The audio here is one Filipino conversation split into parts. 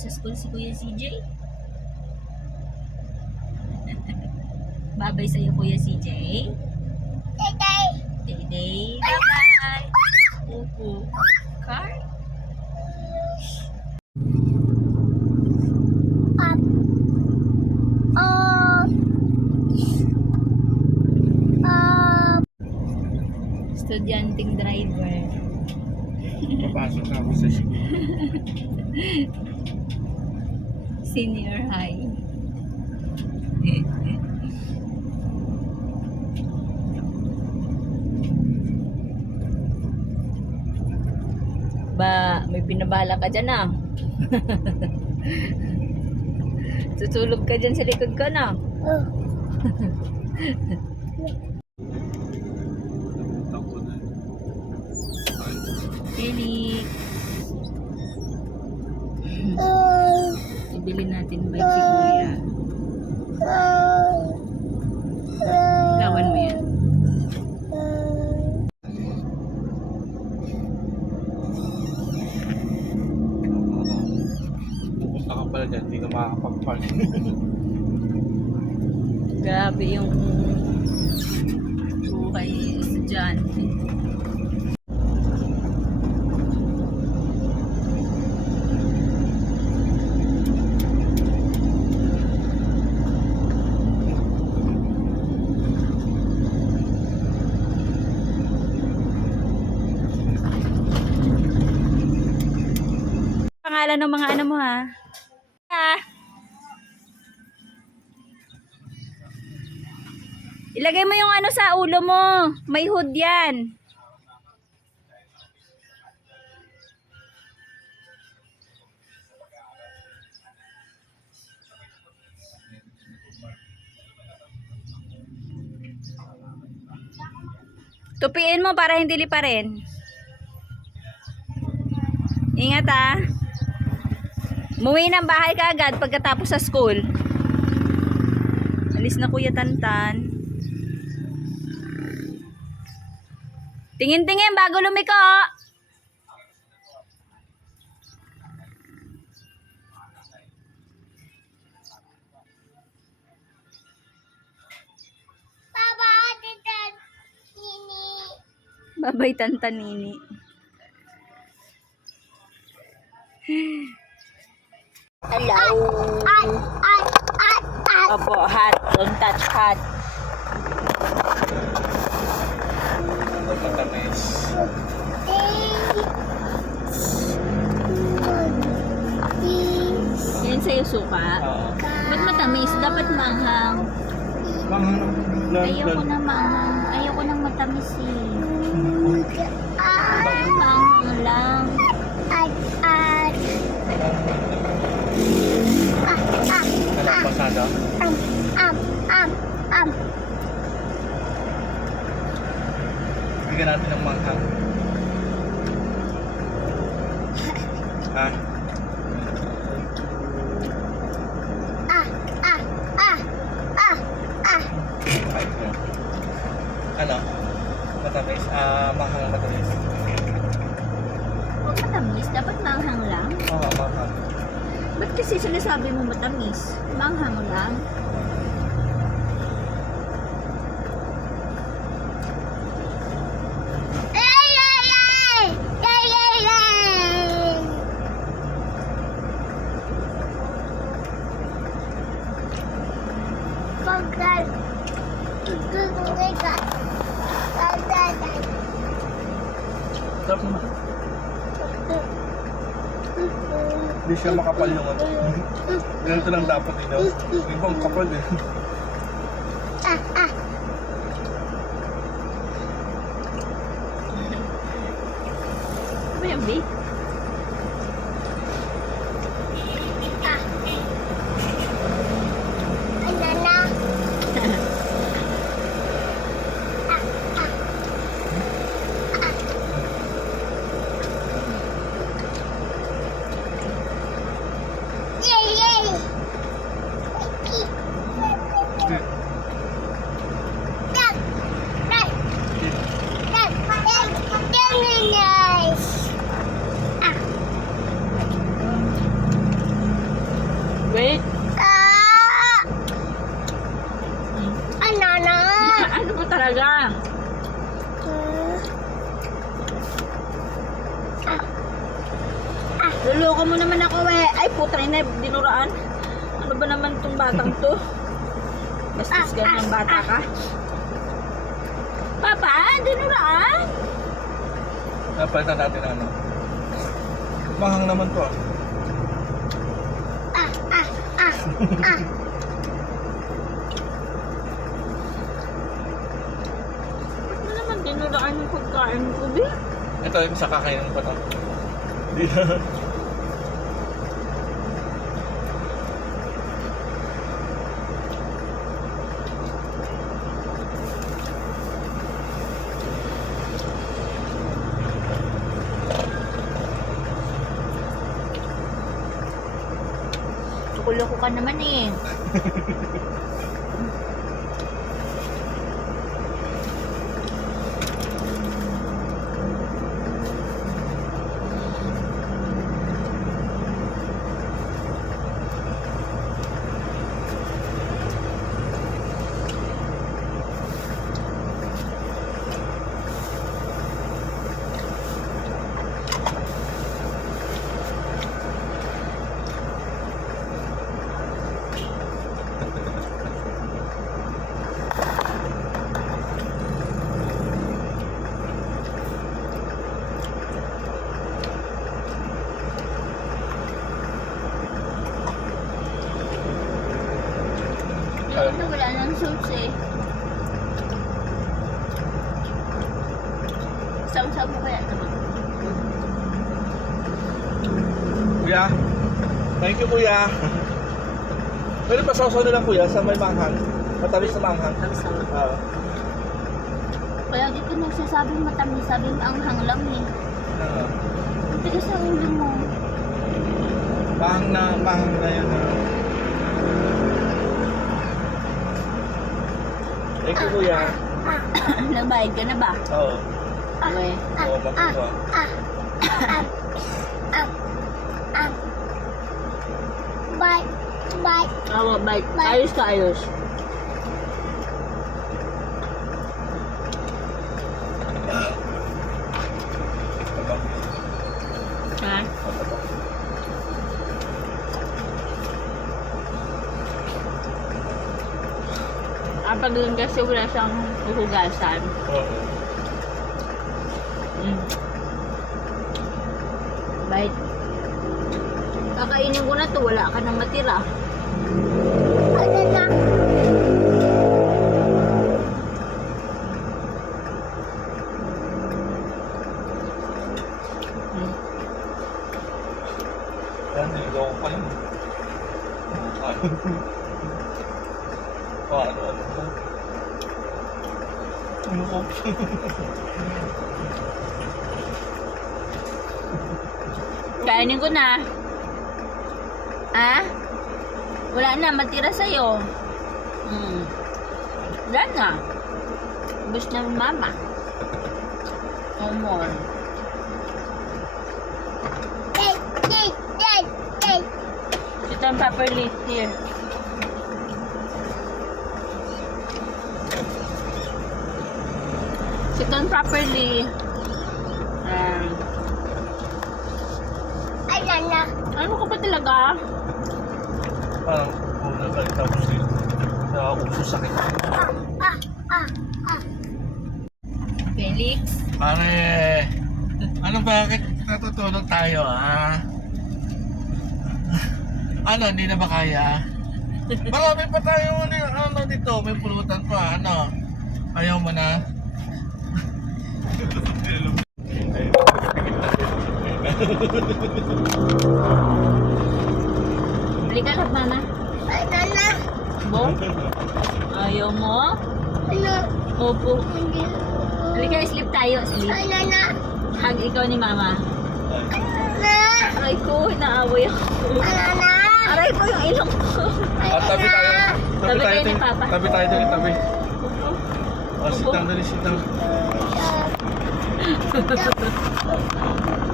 sa school si Kuya CJ. Babay sa'yo Kuya CJ. Day. Bye-bye. Opo. Car? Estudyanteng driver. Papasok na ako sa school. Senior high. Ba, may pinabala ka dyan ah. Tutulog ka dyan sa likod ko na. Felix. Ibili natin bike si Kuya. Lawan mo yan. Pupunta ka pala dyan, hindi ka makakapag-park. Grabe yung buhay estudyante. Pangalan ng mga ano mo ha? Ilagay mo yung ano sa ulo mo. May hood yan. Tupiin mo para hindi liparin. Ingat ha. Umuwi ng bahay ka agad pagkatapos sa school. Alis na Kuya Tantan. Tingin-tingin bago lumiko. Babay Tantan Nini. Hello. Opo, hot. Don't touch hot. Matamis. Yan sa'yo suka. Ba't matamis? Dapat manghang. Ayoko na manghang. Ayoko na matamis eh. Manghang lang. Anak pasada? Bigyan natin ng manghang. Ha? Ano? Matamis? Manghang matamis. Huwag matamis. Dapat manghang lang. Oo, manghang. Ba't kasi sinasabi mo matamis? Manghang lang. Sarap naman. Hindi siya makapal yung ano. Ganito lang dapat ito. Ibang kapal eh. Ano yan, babe? Luloko mo naman ako eh. Ay, putang ina, dinuraan. Ano ba naman tong batang to? Bastos ganyan bata ka. Papa, dinuraan? Napalitan natin ano. Mahang naman to ah. Ba't mo naman dinuraan yung pagkain ko, Bi? Ito, yung isa kakainin pa to. Hindi na. Loko ka naman eh. Ito wala nang sauce eh. Saw-saw mo kaya naman. Kuya. Thank you, kuya. Pwede pa sausaw na lang, kuya, sa may manghang. Matamis na manghang. Ah. Kaya di ko nagsasabing matamis, sabi ang hanglang eh. Ang tigas ang ulo mo. Manghang na yun. Thank you, kuya. Nagbayad ka na ba? Oo. Okay. Oo, magkuha. Bye. Bye. Awa, bite. Ayos ka, ayos. Ha? Kapag lang kasi wala siyang uhugasan. Oo. Bite. Kakainin ko na to, wala ka nang matira. Ano na? Yan, niloko pa yun. Ano? Niloko. Kainin ko na. Ah? Wala na, matira sa'yo. Wala na. Ubus na ng mama. No more. Sit down properly. Here. Sit down properly. Ano na? Ano ka ba talaga? Parang una ka tapos yun. Uso sakit. Felix? Pare, ano bakit natutulog tayo ha? Ano, hindi na ba kaya? Marami pa tayo ano dito, may pulutan pa, ano? Ayaw mo na? Balik ka lang, mama. Ano na? Bo? Ayaw mo? Ano? Opo. Hindi. Halika, sleep tayo. Sleep. Ano na? Hug ikaw ni mama. Ano na? Aray ko, naaway ako. Ano na? Aray ko yung ilong ko. Tabi tayo. Tabi kayo ni Papa. Tabi tayo dali, tabi. Sit down dali, sit down.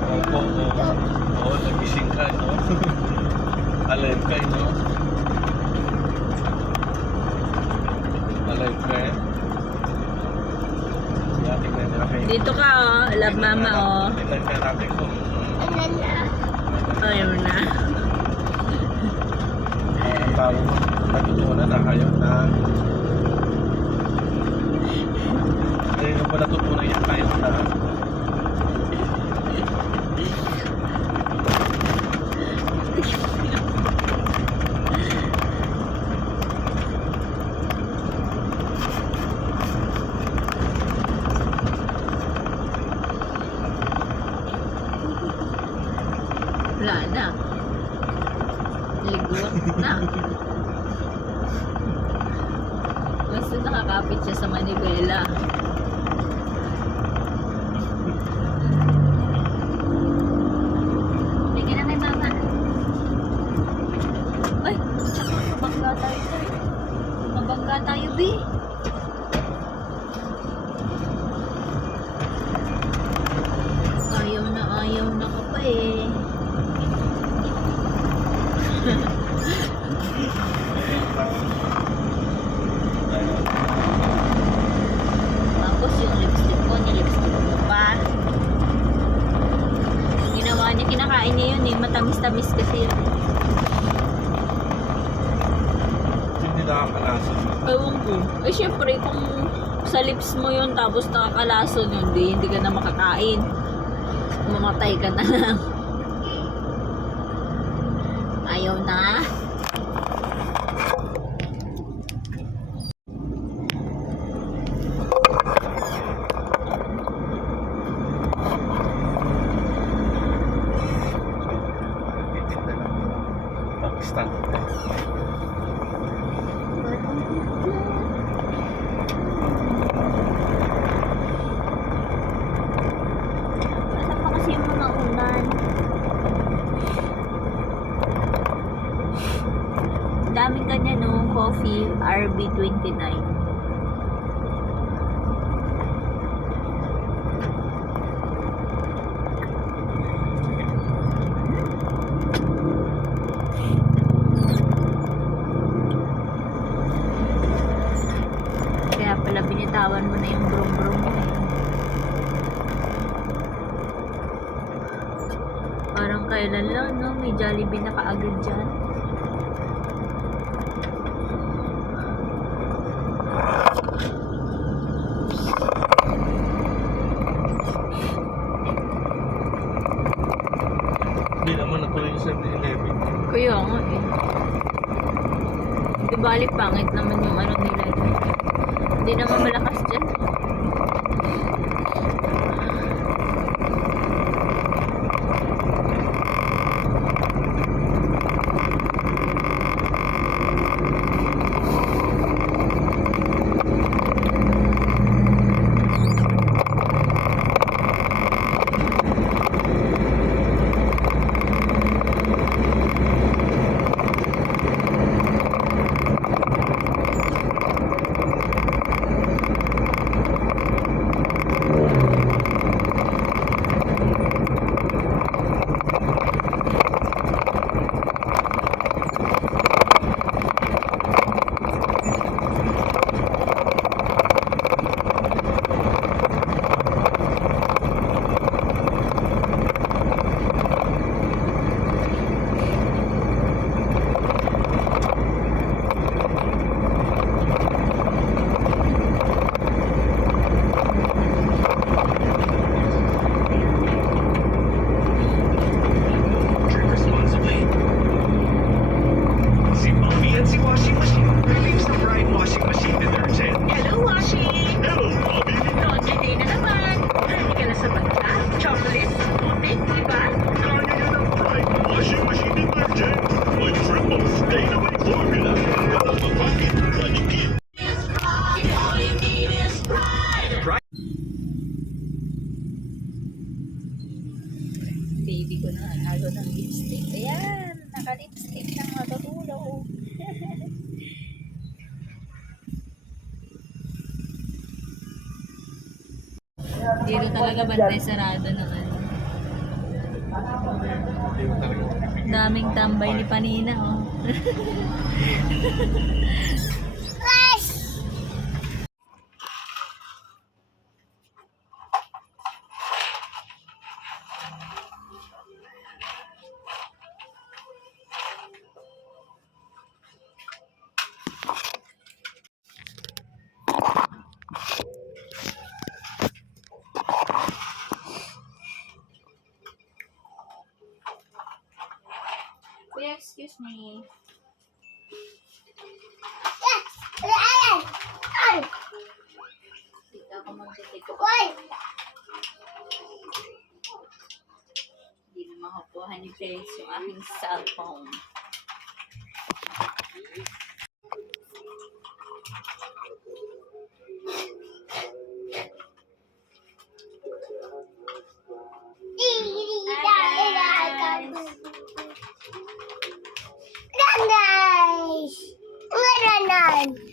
Opo, oo, nagising ka, no? Alive ka, no? Alive ka, eh? Yating na natin. Dito ka, oh. Love mama, oh. Tingnan ka natin kung Ano na? Ayaw na. Ang tao mo, natutunan na, ayaw na. Ngayon mo natutunan yan, ayaw na. Wala na. Ligwak na. Basta nakakapit siya sa manibela. Bigyan na kay mama. Ay, tsaka mabangga tayo tayo. Mabangga tayo, B. Ayaw na ka pa eh. Tapos yung lipstick ko, nilipstick ko pa. Ginawa niya, kinakain niya yun eh. Matamis-tamis kasi yun. Hindi nakakalason. Ewan ko. Eh syempre, kung sa lips mo yun tapos nakakalason yun, hindi ka na makakain. Mamatay ka na lang. Ayaw na. Pakistan. Nasaan pa kasi yung mga ulan? Daming kanya no, coffee RB29. Kaya pala binitawan mo na yung brum-brum mo eh. Parang kailan lang no, may Jollibee na kaagad dyan. Hindi naman natuloy yung 7-Eleven. Kaya nga eh. Di bali pangit naman yung ano nila. Hindi naman malakas dyan. Baby ko na nalo ng lipstick. Ayan, naka-lipstick na matutulog. Dito talaga bantay sarado ng ano. Daming tambay ni Panina, oh. Kuya, excuse me. Dito ako magtitik. Hindi na makukuha ni Felix yung aking cellphone. Guys!